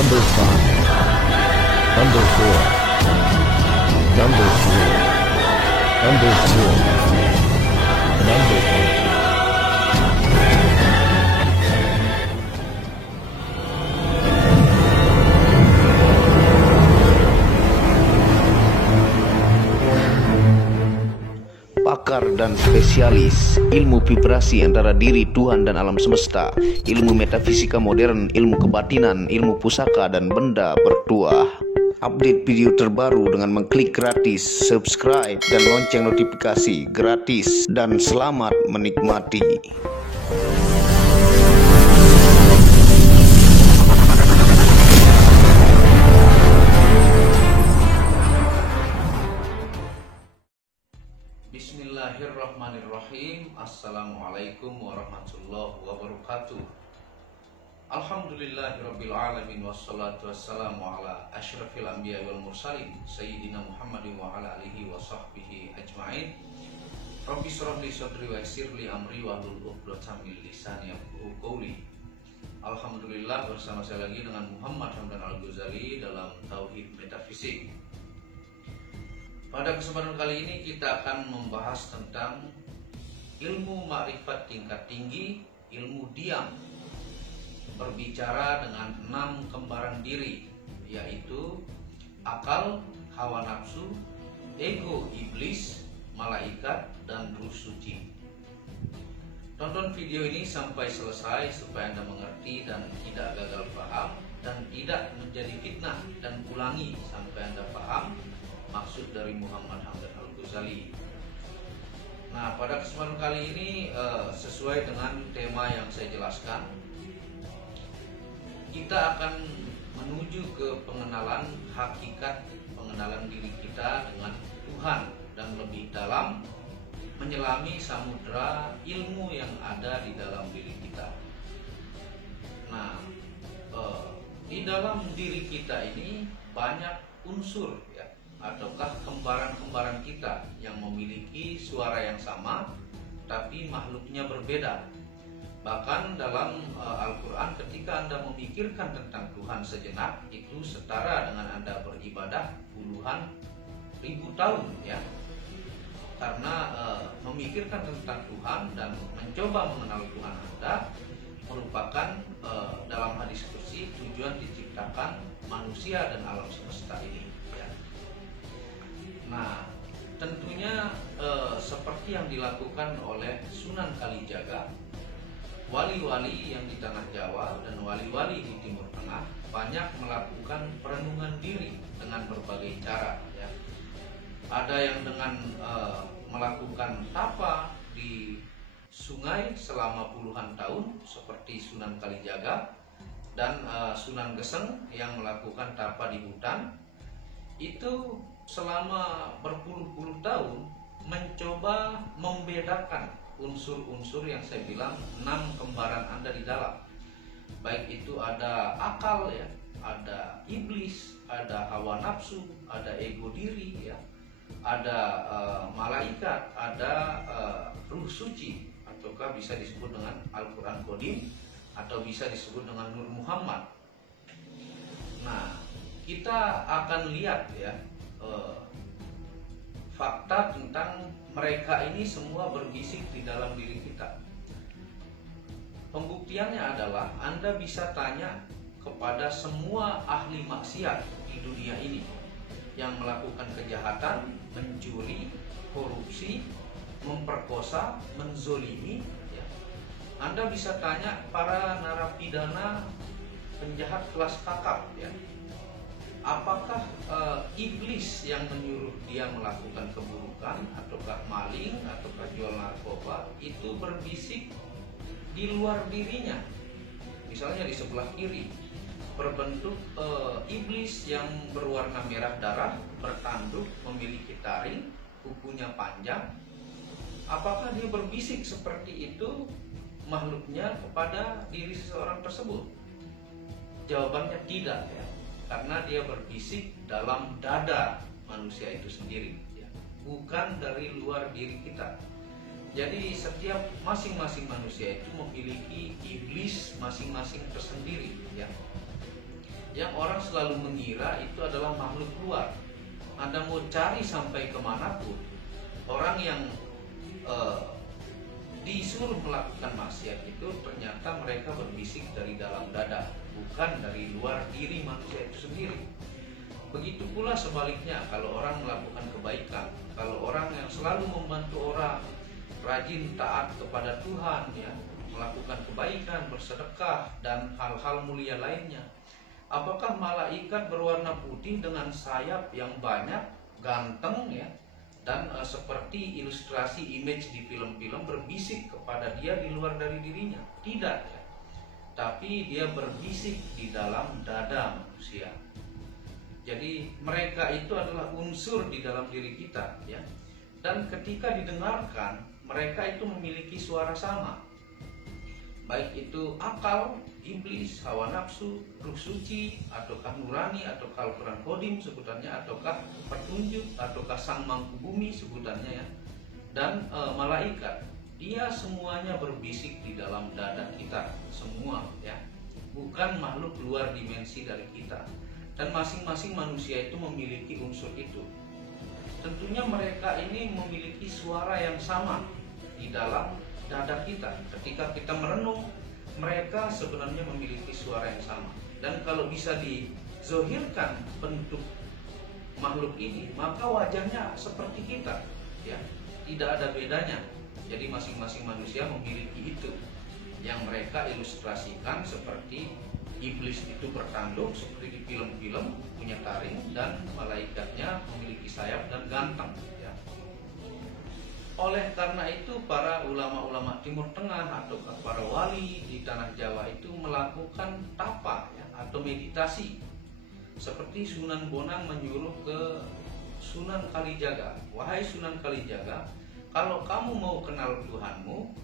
Number 5, Number 4, Number 3, Number 2, Number 1. Pakar dan spesialis ilmu vibrasi antara diri Tuhan dan alam semesta, ilmu metafisika modern, ilmu kebatinan, ilmu pusaka dan benda bertuah. Update video terbaru dengan mengklik gratis, subscribe dan lonceng notifikasi gratis, dan selamat menikmati. Bismillahirrahmanirrahim. Assalamualaikum warahmatullahi wabarakatuh. Alhamdulillahirabbil alamin, wassalatu wassalamu ala asyrafil anbiya wal mursalin sayyidina Muhammadin wa ala alihi wa sahbihi ajmain. Rabbi shrah li sadri wa yassir li amri wahlul 'uqdatam min lisani yafqahu qawli. Alhamdulillah, bersama saya lagi dengan Muhammad Hamdan Al-Ghazali dalam Tauhid Metafisik. Pada kesempatan kali ini kita akan membahas tentang ilmu makrifat tingkat tinggi, ilmu diam, berbicara dengan 6 kembaran diri, yaitu akal, hawa nafsu, ego, iblis, malaikat, dan ruh suci. Tonton video ini sampai selesai supaya Anda mengerti dan tidak gagal paham dan tidak menjadi fitnah, dan ulangi sampai Anda paham maksud dari Muhammad Hamdan Al-Ghazali. Nah, pada kesempatan kali ini sesuai dengan tema yang saya jelaskan, kita akan menuju ke pengenalan hakikat, pengenalan diri kita dengan Tuhan, dan lebih dalam menyelami samudra ilmu yang ada di dalam diri kita. Nah, di dalam diri kita ini banyak unsur, ya, ataukah kembaran-kembaran kita yang memiliki suara yang sama tapi makhluknya berbeda. Bahkan dalam Al-Quran, ketika Anda memikirkan tentang Tuhan sejenak, itu setara dengan Anda beribadah puluhan ribu tahun, ya. Karena memikirkan tentang Tuhan dan mencoba mengenal Tuhan Anda merupakan dalam hadis qudsi tujuan diciptakan manusia dan alam semesta ini. Nah, tentunya seperti yang dilakukan oleh Sunan Kalijaga, wali-wali yang di tanah Jawa dan wali-wali di Timur Tengah banyak melakukan perenungan diri dengan berbagai cara, ya. Ada yang dengan melakukan tapa di sungai selama puluhan tahun seperti Sunan Kalijaga, dan Sunan Geseng yang melakukan tapa di hutan itu selama berpuluh-puluh tahun mencoba membedakan unsur-unsur yang saya bilang 6 kembaran Anda di dalam. Baik itu ada akal, ya, ada iblis, ada hawa nafsu, ada ego diri, ya, ada malaikat, ada ruh suci, ataukah bisa disebut dengan Al-Quran Qadim, atau bisa disebut dengan Nur Muhammad. Nah, kita akan lihat, ya, fakta tentang mereka ini semua berbisik di dalam diri kita. Pembuktiannya adalah Anda bisa tanya kepada semua ahli maksiat di dunia ini yang melakukan kejahatan, mencuri, korupsi, memperkosa, menzolimi, ya. Anda bisa tanya para narapidana penjahat kelas kakap, ya. Apakah iblis yang menyuruh dia melakukan keburukan, ataukah maling, ataukah jual narkoba, itu berbisik di luar dirinya? Misalnya di sebelah kiri berbentuk iblis yang berwarna merah darah, bertanduk, memiliki taring, kukunya panjang. Apakah dia berbisik seperti itu makhluknya kepada diri seseorang tersebut? Jawabannya tidak, ya. Karena dia berbisik dalam dada manusia itu sendiri, ya, bukan dari luar diri kita. Jadi setiap masing-masing manusia itu memiliki iblis masing-masing tersendiri, ya. yang orang selalu mengira itu adalah makhluk luar. Anda mau cari sampai kemanapun, orang yang disuruh melakukan maksiat itu ternyata mereka berbisik dari dalam dada, bukan dari luar diri manusia itu sendiri. Begitu pula sebaliknya, kalau orang melakukan kebaikan, kalau orang yang selalu membantu orang, rajin taat kepada Tuhan, ya, melakukan kebaikan, bersedekah, dan hal-hal mulia lainnya, apakah malaikat berwarna putih dengan sayap yang banyak, ganteng, ya, dan seperti ilustrasi image di film-film berbisik kepada dia di luar dari dirinya? Tidak, ya. Tapi dia berbisik di dalam dada manusia. Jadi mereka itu adalah unsur di dalam diri kita, ya. Dan ketika didengarkan, mereka itu memiliki suara sama. Baik itu akal, iblis, hawa nafsu, ruh suci, ataukah nurani, ataukah Al-Quran Kodim sebutannya, ataukah petunjuk, ataukah sang mangku bumi sebutannya, ya. Dan malaikat, dia semuanya berbisik di dalam dada kita semua, ya. Bukan makhluk luar dimensi dari kita. Dan masing-masing manusia itu memiliki unsur itu. Tentunya mereka ini memiliki suara yang sama di dalam dada kita. Ketika kita merenung, mereka sebenarnya memiliki suara yang sama. Dan kalau bisa dizohirkan bentuk makhluk ini, maka wajahnya seperti kita, ya, tidak ada bedanya. Jadi masing-masing manusia memiliki itu, yang mereka ilustrasikan seperti iblis itu bertanduk seperti di film-film, punya taring, dan malaikatnya memiliki sayap dan ganteng, ya. Oleh karena itu para ulama-ulama Timur Tengah atau para wali di tanah Jawa itu melakukan tapa, ya, atau meditasi. Seperti Sunan Bonang menyuruh ke Sunan Kalijaga, wahai Sunan Kalijaga, kalau kamu mau kenal Tuhanmu,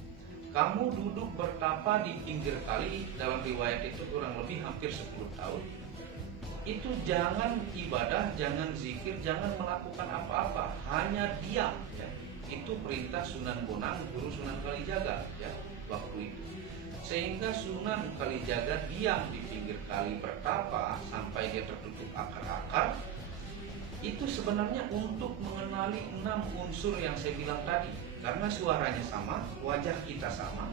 kamu duduk bertapa di pinggir kali. Dalam riwayat itu kurang lebih hampir 10 tahun. Itu jangan ibadah, jangan zikir, jangan melakukan apa-apa, hanya diam, ya. Itu perintah Sunan Bonang, guru Sunan Kalijaga, ya, waktu itu. Sehingga Sunan Kalijaga diam di pinggir kali bertapa sampai dia tertutup akar-akar. Itu sebenarnya untuk mengenali 6 unsur yang saya bilang tadi. Karena suaranya sama, wajah kita sama,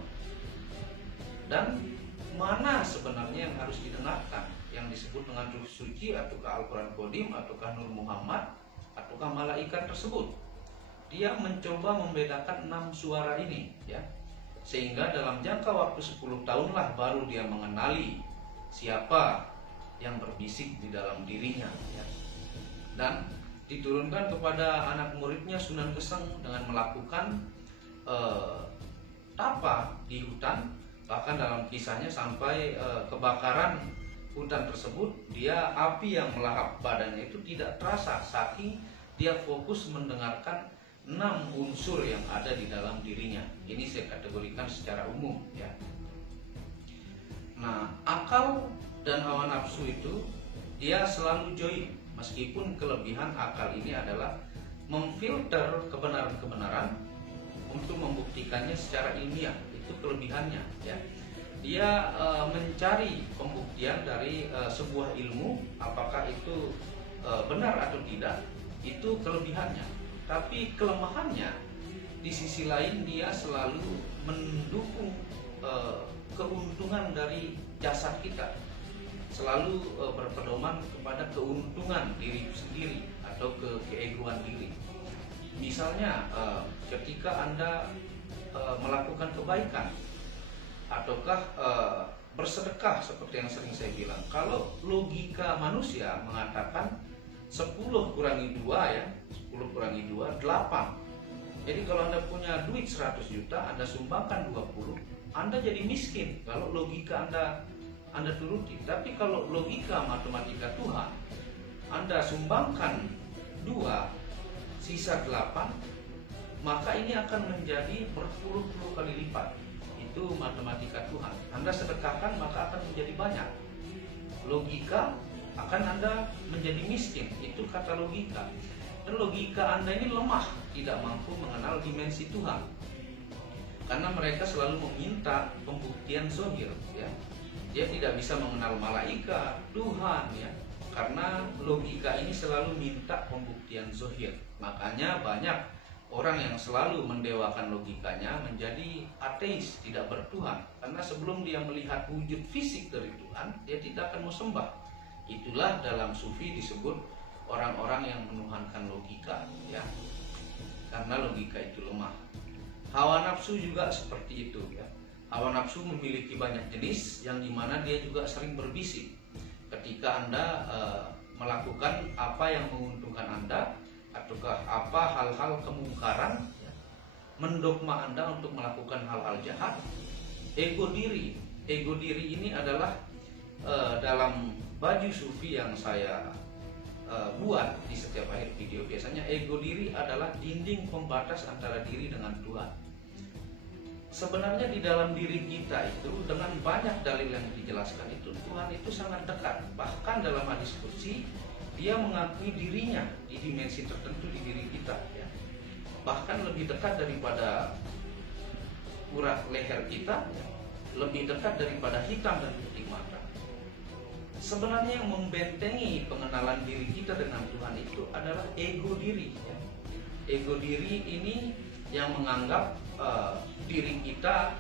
dan mana sebenarnya yang harus didengarkan, yang disebut dengan ruh suci, ataukah Al-Quran Kodim, ataukah Nur Muhammad, ataukah malaikat tersebut. Dia mencoba membedakan 6 suara ini, ya. Sehingga dalam jangka waktu 10 tahunlah baru dia mengenali siapa yang berbisik di dalam dirinya, ya. Dan diturunkan kepada anak muridnya Sunan Geseng dengan melakukan tapa di hutan. Bahkan dalam kisahnya sampai kebakaran hutan tersebut, dia api yang melahap badannya itu tidak terasa, saking dia fokus mendengarkan 6 unsur yang ada di dalam dirinya. Ini saya kategorikan secara umum, ya. Nah, akal dan hawa nafsu itu dia selalu join. Meskipun kelebihan akal ini adalah memfilter kebenaran-kebenaran untuk membuktikannya secara ilmiah, itu kelebihannya, ya. Dia mencari pembuktian dari sebuah ilmu, apakah itu benar atau tidak, itu kelebihannya. Tapi kelemahannya di sisi lain, dia selalu mendukung keuntungan dari jasad kita, selalu berpedoman kepada keuntungan diri sendiri atau keegoan diri. Misalnya ketika Anda melakukan kebaikan ataukah bersedekah, seperti yang sering saya bilang, kalau logika manusia mengatakan 10 kurangi 2, ya, 10 kurangi 2, 8. Jadi kalau Anda punya duit 100 juta, Anda sumbangkan 20, Anda jadi miskin kalau logika Anda turuti. Tapi kalau logika matematika Tuhan, Anda sumbangkan 2, sisa 8, maka ini akan menjadi berpuluh-puluh kali lipat. Itu matematika Tuhan. Anda sedekahkan, maka akan menjadi banyak. Logika akan Anda menjadi miskin. Itu kata logika. Dan logika Anda ini lemah, tidak mampu mengenal dimensi Tuhan. Karena mereka selalu meminta pembuktian zahir, ya. Dia tidak bisa mengenal malaikat, Tuhan ya. Karena logika ini selalu minta pembuktian zahir. Makanya banyak orang yang selalu mendewakan logikanya menjadi ateis, tidak bertuhan. Karena sebelum dia melihat wujud fisik dari Tuhan, dia tidak akan mau sembah. Itulah dalam sufi disebut orang-orang yang menuhankan logika ya. Karena logika itu lemah. Hawa nafsu juga seperti itu ya. Hawa nafsu memiliki banyak jenis yang dimana dia juga sering berbisik. Ketika Anda melakukan apa yang menguntungkan Anda, ataukah apa hal-hal kemungkaran, ya, mendogma Anda untuk melakukan hal-hal jahat. Ego diri ini adalah dalam baju sufi yang saya buat di setiap akhir video. Biasanya ego diri adalah dinding pembatas antara diri dengan Tuhan. Sebenarnya di dalam diri kita itu dengan banyak dalil yang dijelaskan itu Tuhan itu sangat dekat. Bahkan dalam hadis qudsi dia mengakui dirinya di dimensi tertentu di diri kita ya. Bahkan lebih dekat daripada urat leher kita ya. Lebih dekat daripada hitam dan putih mata. Sebenarnya yang membentengi pengenalan diri kita dengan Tuhan itu adalah ego diri ya. Ego diri ini yang menganggap diri kita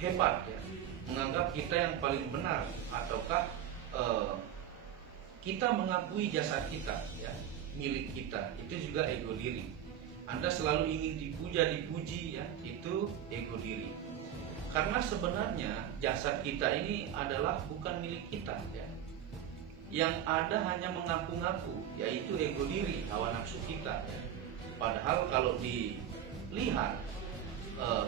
hebat ya, menganggap kita yang paling benar, ataukah kita mengakui jasad kita ya, milik kita, itu juga ego diri. Anda selalu ingin dipuja, dipuji ya, itu ego diri. Karena sebenarnya jasad kita ini adalah bukan milik kita ya. Yang ada hanya mengaku-ngaku, yaitu ego diri, hawa nafsu kita ya. Padahal kalau dilihat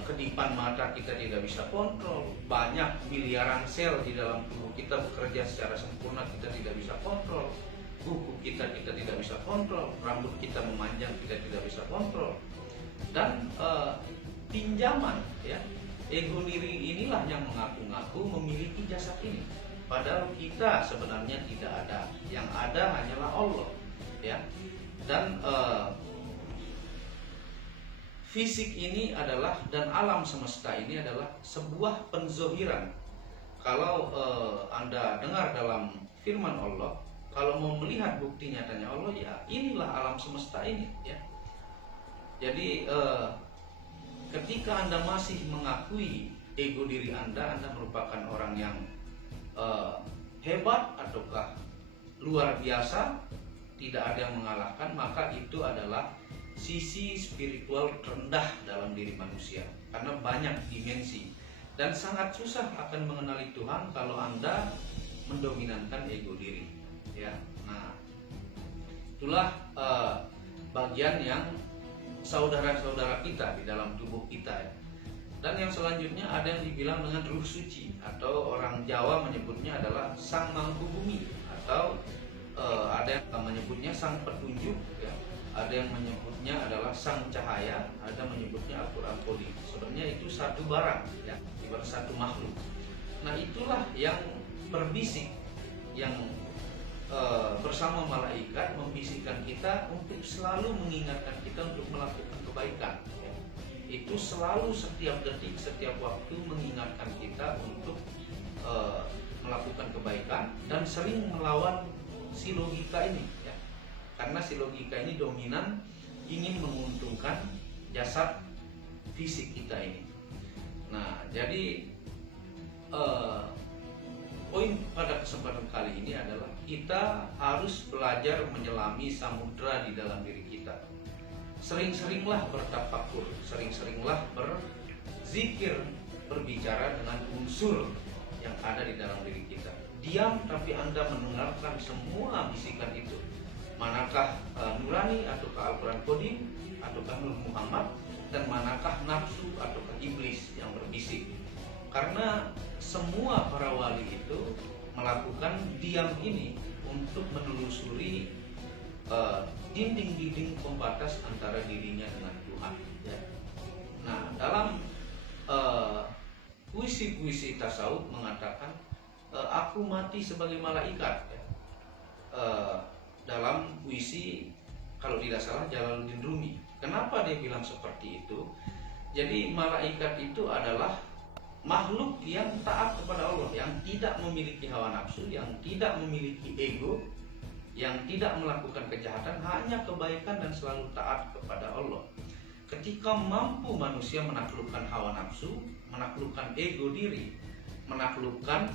kedipan mata kita tidak bisa kontrol, banyak miliaran sel di dalam tubuh kita bekerja secara sempurna, kita tidak bisa kontrol, kuku kita tidak bisa kontrol, rambut kita memanjang kita tidak bisa kontrol, dan pinjaman ya, ego diri inilah yang mengaku-ngaku memiliki jasad ini, padahal kita sebenarnya tidak ada, yang ada hanyalah Allah ya. Dan fisik ini adalah, dan alam semesta ini adalah sebuah penzohiran. Kalau Anda dengar dalam firman Allah, kalau mau melihat bukti nyatanya Allah, ya inilah alam semesta ini ya. Jadi ketika Anda masih mengakui ego diri Anda merupakan orang yang hebat ataukah luar biasa, tidak ada yang mengalahkan, maka itu adalah sisi spiritual terendah dalam diri manusia, karena banyak dimensi dan sangat susah akan mengenali Tuhan kalau Anda mendominankan ego diri ya. Nah, itulah bagian yang saudara-saudara kita di dalam tubuh kita ya. Dan yang selanjutnya ada yang dibilang dengan ruh suci, atau orang Jawa menyebutnya adalah sang mangku bumi, atau ada yang menyebutnya sang petunjuk ya. Ada yang menyebutnya adalah sang cahaya, ada menyebutnya Al-Quran Kodi. Sebenarnya itu satu barang ya, ibarat satu makhluk. Nah, itulah yang berbisik, yang bersama malaikat membisikkan kita untuk selalu mengingatkan kita untuk melakukan kebaikan ya. Itu selalu setiap detik, setiap waktu mengingatkan kita untuk melakukan kebaikan, dan sering melawan si logika ini ya. Karena si logika ini dominan, ingin menguntungkan jasad fisik kita ini. Nah, jadi poin pada kesempatan kali ini adalah kita harus belajar menyelami samudra di dalam diri kita. Sering-seringlah bertafakur, sering-seringlah berzikir, berbicara dengan unsur yang ada di dalam diri kita. Diam tapi Anda mendengarkan semua bisikan itu. Manakah nurani ataukah Al-Quran Kodim ataukah Nur Muhammad, dan manakah nafsu ataukah iblis yang berbisik. Karena semua para wali itu melakukan diam ini untuk menelusuri dinding-dinding pembatas antara dirinya dengan Tuhan ya. Nah, dalam puisi-puisi tasawuf mengatakan aku mati sebagai malaikat ya. Dalam puisi, kalau tidak salah, Jalaluddin Rumi. Kenapa dia bilang seperti itu? Jadi malaikat itu adalah makhluk yang taat kepada Allah, yang tidak memiliki hawa nafsu, yang tidak memiliki ego, yang tidak melakukan kejahatan, hanya kebaikan dan selalu taat kepada Allah. Ketika mampu manusia menaklukkan hawa nafsu, menaklukkan ego diri, menaklukkan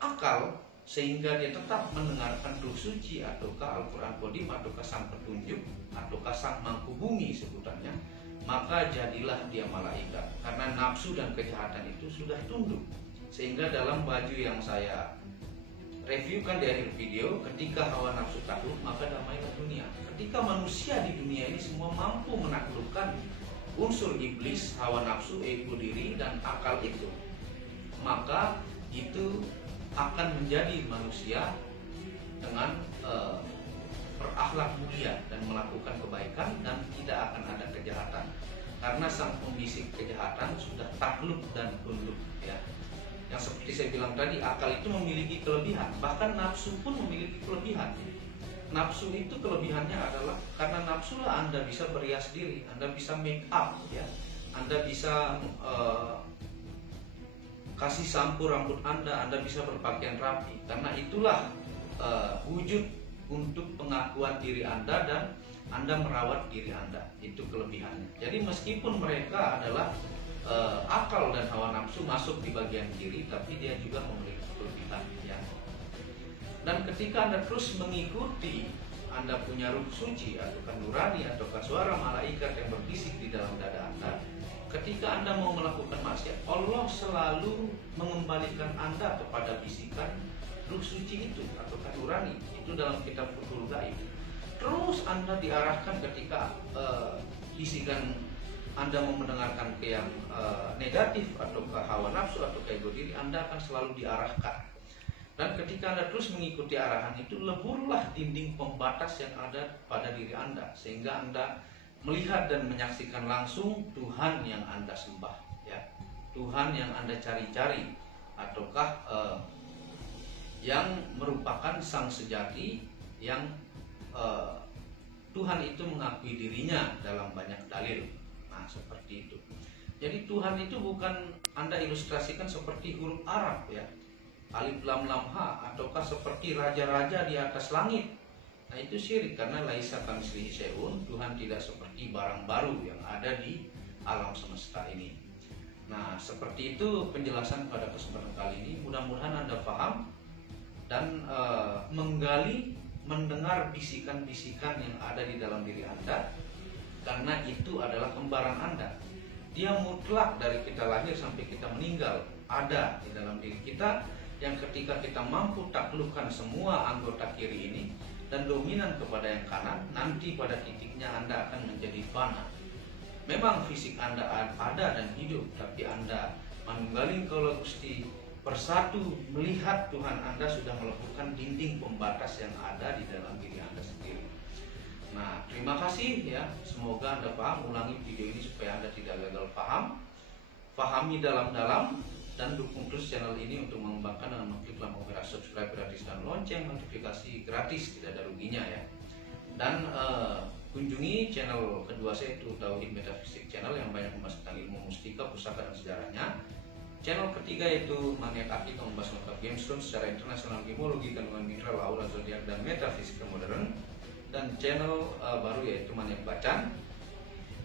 akal, sehingga dia tetap mendengarkan ruh suci ataukah Al-Quran Qadim ataukah sang petunjuk ataukah sang mangku bumi sebutannya, maka jadilah dia malaikat. Karena nafsu dan kejahatan itu sudah tunduk. Sehingga dalam baju yang saya reviewkan di akhir video, ketika hawa nafsu takluk maka damailah dunia. Ketika manusia di dunia ini semua mampu menaklukkan unsur iblis, hawa nafsu, ego diri, dan akal itu, maka itu akan menjadi manusia dengan berakhlak mulia dan melakukan kebaikan, dan tidak akan ada kejahatan. Karena sang pembisik kejahatan sudah takluk dan tunduk, ya. Yang seperti saya bilang tadi, akal itu memiliki kelebihan, bahkan nafsu pun memiliki kelebihan. Nafsu itu kelebihannya adalah karena nafsulah Anda bisa berias diri, Anda bisa make up, ya, Anda bisa kasih sampo rambut Anda bisa berpakaian rapi. Karena itulah wujud untuk pengakuan diri Anda dan Anda merawat diri Anda. Itu kelebihannya. Jadi meskipun mereka adalah akal dan hawa nafsu masuk di bagian kiri, tapi dia juga memiliki kelebihan, ya. Dan ketika Anda terus mengikuti, Anda punya ruh suci ataukah nurani ataukah suara malaikat yang berbisik di dalam dada Anda, ketika Anda mau melakukan maksiat, Allah selalu mengembalikan Anda kepada bisikan ruh suci itu ataukah nurani itu dalam kitab Futhul Ghaib. Terus Anda diarahkan ketika bisikan Anda mau mendengarkan ke yang negatif ataukah hawa nafsu atau ego diri, Anda akan selalu diarahkan. Dan ketika Anda terus mengikuti arahan itu, leburlah dinding pembatas yang ada pada diri Anda, sehingga Anda melihat dan menyaksikan langsung Tuhan yang Anda sembah, ya. Tuhan yang Anda cari-cari, ataukah yang merupakan sang sejati, yang Tuhan itu mengakui dirinya dalam banyak dalil. Nah, seperti itu. Jadi Tuhan itu bukan Anda ilustrasikan seperti huruf Arab, ya, alif lam lam ha, ataukah seperti raja-raja di atas langit. Nah, itu syirik, karena laisa kamitslihi syai'un, Tuhan tidak seperti barang baru yang ada di alam semesta ini. Nah, seperti itu penjelasan pada kesempatan kali ini. Mudah-mudahan Anda paham dan menggali, mendengar bisikan-bisikan yang ada di dalam diri Anda, karena itu adalah kembaran Anda. Dia mutlak dari kita lahir sampai kita meninggal, ada di dalam diri kita, yang ketika kita mampu taklukkan semua anggota kiri ini dan dominan kepada yang kanan, nanti pada titiknya Anda akan menjadi fana. Memang fisik Anda ada dan hidup, tapi Anda manunggaling kalau Gusti persatu melihat Tuhan Anda sudah melakukan dinding pembatas yang ada di dalam diri Anda sendiri. Nah, terima kasih, ya. Semoga Anda paham. Ulangi video ini supaya Anda tidak gagal paham. Pahami dalam-dalam dan dukung terus channel ini untuk mengembangkan dan mengklik tombol merah subscribe gratis dan lonceng notifikasi gratis, tidak ada ruginya, ya. Dan kunjungi channel kedua saya, itu Tauhid Metafisik Channel, yang banyak membahas tentang ilmu mustika, pusaka, dan sejarahnya. Channel ketiga yaitu Maniak Akik, yang membahas lengkap gemstone secara internasional, gemologi, kandungan mineral, aura, zodiak, dan metafisika modern. Dan channel baru yaitu Maniak Bacan,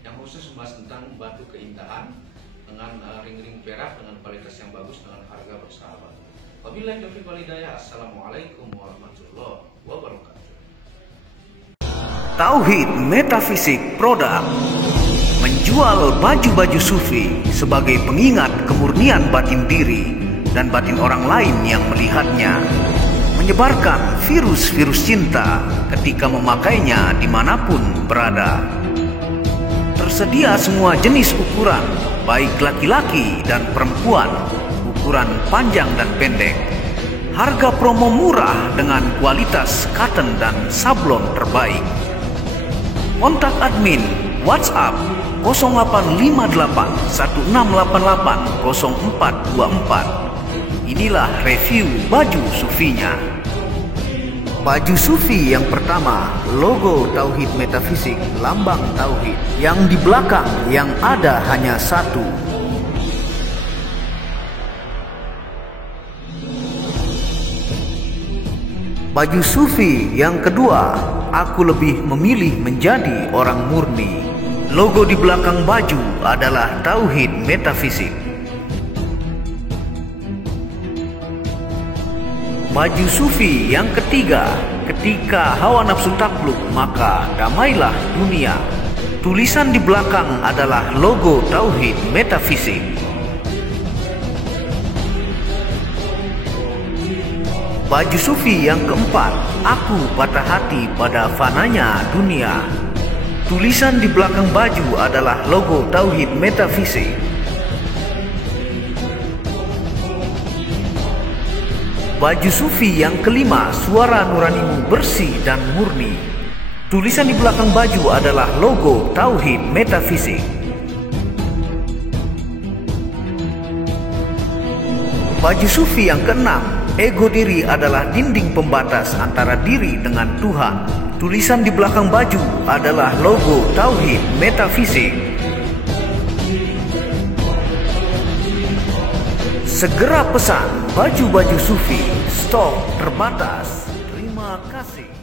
yang khusus membahas tentang batu keindahan dengan ring-ring perak dengan kualitas yang bagus dengan harga bersahabat. Wabillahi taufiq wal hidayah. Assalamualaikum warahmatullahi wabarakatuh. Tauhid Metafisik Produk menjual baju-baju sufi sebagai pengingat kemurnian batin diri dan batin orang lain yang melihatnya, menyebarkan virus-virus cinta ketika memakainya dimanapun berada. Tersedia semua jenis ukuran, baik laki-laki dan perempuan, ukuran panjang dan pendek. Harga promo murah dengan kualitas cotton dan sablon terbaik. Kontak admin WhatsApp 0858 1688 0424. Inilah review baju sufinya. Baju sufi yang pertama, logo Tauhid Metafisik, lambang Tauhid. Yang di belakang yang ada hanya satu. Baju sufi yang kedua, aku lebih memilih menjadi orang murni. Logo di belakang baju adalah tauhid metafisik. Baju sufi yang ketiga, ketika hawa nafsu takluk maka damailah dunia. Tulisan di belakang adalah logo tauhid metafisik. Baju sufi yang keempat, aku patah hati pada fananya dunia. Tulisan di belakang baju adalah logo tauhid metafisik. Baju sufi yang kelima, suara nuranimu bersih dan murni. Tulisan di belakang baju adalah logo tauhid metafisik. Baju sufi yang keenam, ego diri adalah dinding pembatas antara diri dengan Tuhan. Tulisan di belakang baju adalah logo tauhid metafisik. Segera pesan baju-baju sufi, stok terbatas. Terima kasih.